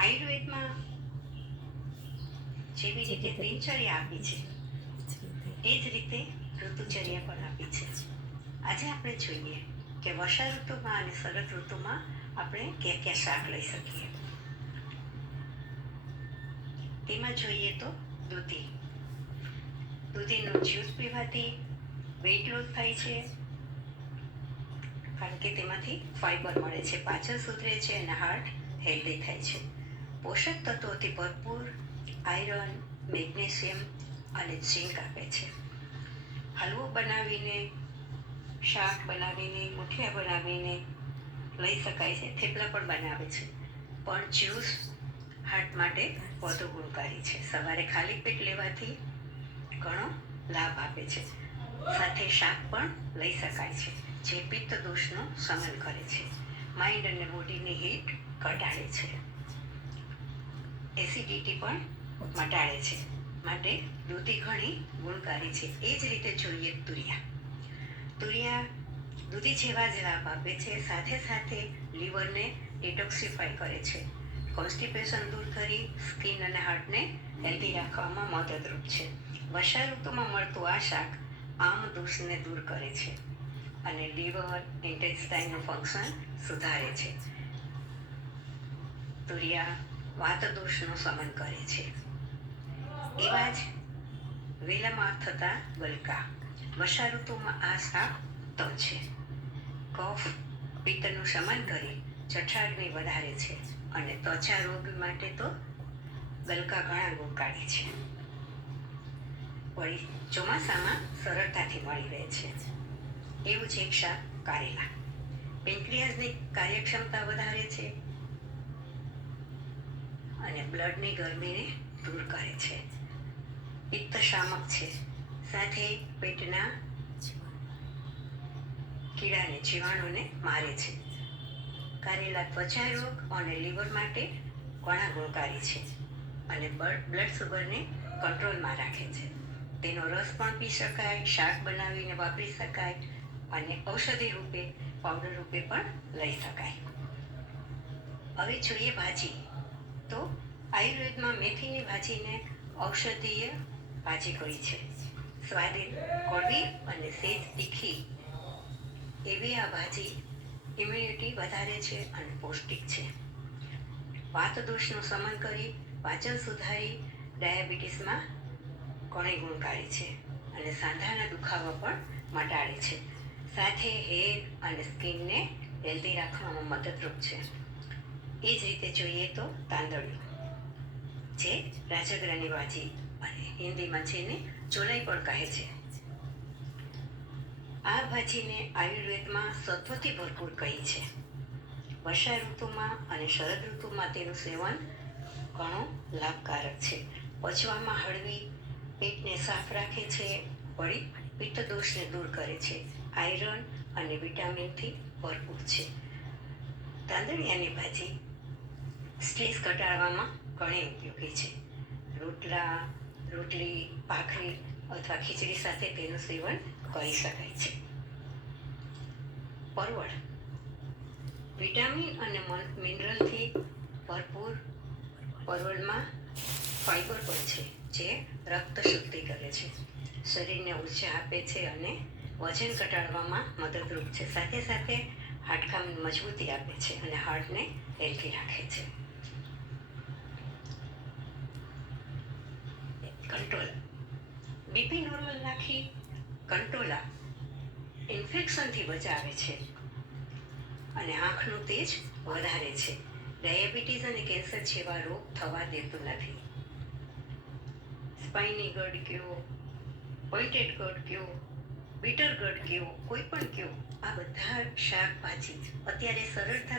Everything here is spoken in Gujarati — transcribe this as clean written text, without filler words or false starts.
આયુર્વેદમાં જેવી રીતે દિનચર્યા આપી છે એ જ રીતે ઋતુચર્યા પણ આપી છે. આજે આપણે જોઈએ કે વર્ષા ઋતુમાં અને શરદ ઋતુમાં આપણે ક્યાં ક્યાં શાક લઈ શકીએ. તેમાં જોઈએ તો દૂધી. દૂધીનો જ્યુસ પીવાથી વેઇટ લોસ થાય છે, કારણ કે તેમાંથી ફાઈબર મળે છે, પાચન સુધરે છે અને હાર્ટ હેલ્ધી થાય છે. પોષક તત્વોથી ભરપૂર આયરન, મેગ્નેશિયમ અને ઝીંક આપે છે. હલવો બનાવીને, શાક બનાવીને, મુઠિયા બનાવીને લઈ શકાય છે, થેપલા પણ બનાવે છે. પણ જ્યુસ હાર્ટ માટે વધુ ગુણકારી છે. સવારે ખાલી પેટ લેવાથી ઘણો લાભ આપે છે. સાથે શાક પણ લઈ શકાય છે, જે પિત્ત દોષનો શમન કરે છે, માઇન્ડ અને બોડીની હીટ ઘટાડે છે, એસિડિટી પણ મટાડે છે. માટે દૂધી ઘણી ગુણકારી છે. એ જ રીતે જોઈએ તુરિયા. તુરિયા દૂધી જેવા જ લાભ આપે છે, સાથે સાથે લીવરને ડિટોક્સિફાય કરે છે, કોન્સ્ટિપેશન દૂર કરી સ્કિન અને હાર્ટને હેલ્ધી રાખવામાં મદદરૂપ છે. વર્ષા ઋતુમાં મળતું આ શાક આમ દોષને દૂર કરે છે અને લીવર, ઇન્ટેસ્ટાઇનનું ફંક્શન સુધારે છે. તુરિયા વાત દોષનું શમન કરે છે. એવા જ વેલામાં થતા ગલકા. વર્ષા ઋતુમાં આ શાક ઉત્તમ છે. કફ, પિત્તનું શમન કરી જઠરાગ્નિ વધારે છે અને ત્વચા રોગ માટે તો ગલકા ઘણા ગુણકારી છે. વળી ચોમાસામાં સરળતાથી મળી રહે છે. એવું જ એક શાક કારેલા. પેન્ક્રિયાસની કાર્યક્ષમતા વધારે છે અને બ્લડની ગરમીને દૂર કરે છે. પિત્ત શામક છે, સાથે પેટના કીડાને, જીવાણુને મારે છે. કારેલા ત્વચા રોગ અને લીવર માટે ઘણા ગુણકારી છે અને બ્લડ શુગરને કંટ્રોલમાં રાખે છે. તેનો રસ પણ પી શકાય, શાક બનાવીને વાપરી શકાય અને ઔષધિ રૂપે, પાવડર રૂપે પણ લઈ શકાય. હવે જોઈએ ભાજી. તો આયુર્વેદમાં મેથીની ભાજીને ઔષધીય ભાજી કહી છે. સ્વાદિષ્ટ, કડવી અને સેજ તીખી એવી આ ભાજી ઇમ્યુનિટી વધારે છે અને પૌષ્ટિક છે. વાત દોષનું શમન કરી, પાચન સુધારી, ડાયાબિટીસમાં ઘણી ગુણકારી છે અને સાંધાના દુખાવા પણ મટાડે છે. સાથે હેર અને સ્કિનને હેલ્ધી રાખવામાં મદદરૂપ છે. એ જ રીતે જોઈએ તો તાંદળિયું, જે રાજગરાની ભાજી અને હિન્દીમાં જેને ચોલાઈ પણ કહે છે. આ ભાજીને આયુર્વેદમાં સત્વથી ભરપૂર કહી છે. વર્ષા ઋતુમાં અને શરદ ઋતુમાં તેનું સેવન ઘણું લાભકારક છે. પચવામાં હળવી, પેટને સાફ રાખે છે, વળી પિત્ત દોષને દૂર કરે છે, આયરન અને વિટામિનથી ભરપૂર છે. તાંદળિયાની ભાજી સ્ટ્રેસ ઘટાડવામાં ઘણી ઉપયોગી છે. રોટલા, રોટલી, ભાખરી અથવા ખીચડી સાથે તેનું સેવન કરી શકાય છે. પરવળ વિટામિન અને મિનરલથી ભરપૂર પરવળમાં ફાઈબર પણ છે, જે રક્ત શુદ્ધિ કરે છે, શરીરને ઉર્જા આપે છે અને વજન ઘટાડવામાં મદદરૂપ છે. સાથે સાથે હાડકાંને મજબૂતી આપે છે અને હાર્ટને હેલ્ધી રાખે છે. કંટોલા. બીપી નોર્મલ રાખી કંટોલા ઇન્ફેક્શનથી બચાવે છે અને આંખનું તેજ વધારે છે. ડાયાબિટીસ અને કેન્સર જેવા રોગ થવા દેતું નથી. સ્પાઇની ગઢ કયો, પોઇન્ટેડ ગઢ કયો, બીટર ગઢ કયો, કોઈ પણ કયો, આ બધા શાકભાજી અત્યારે સરળતા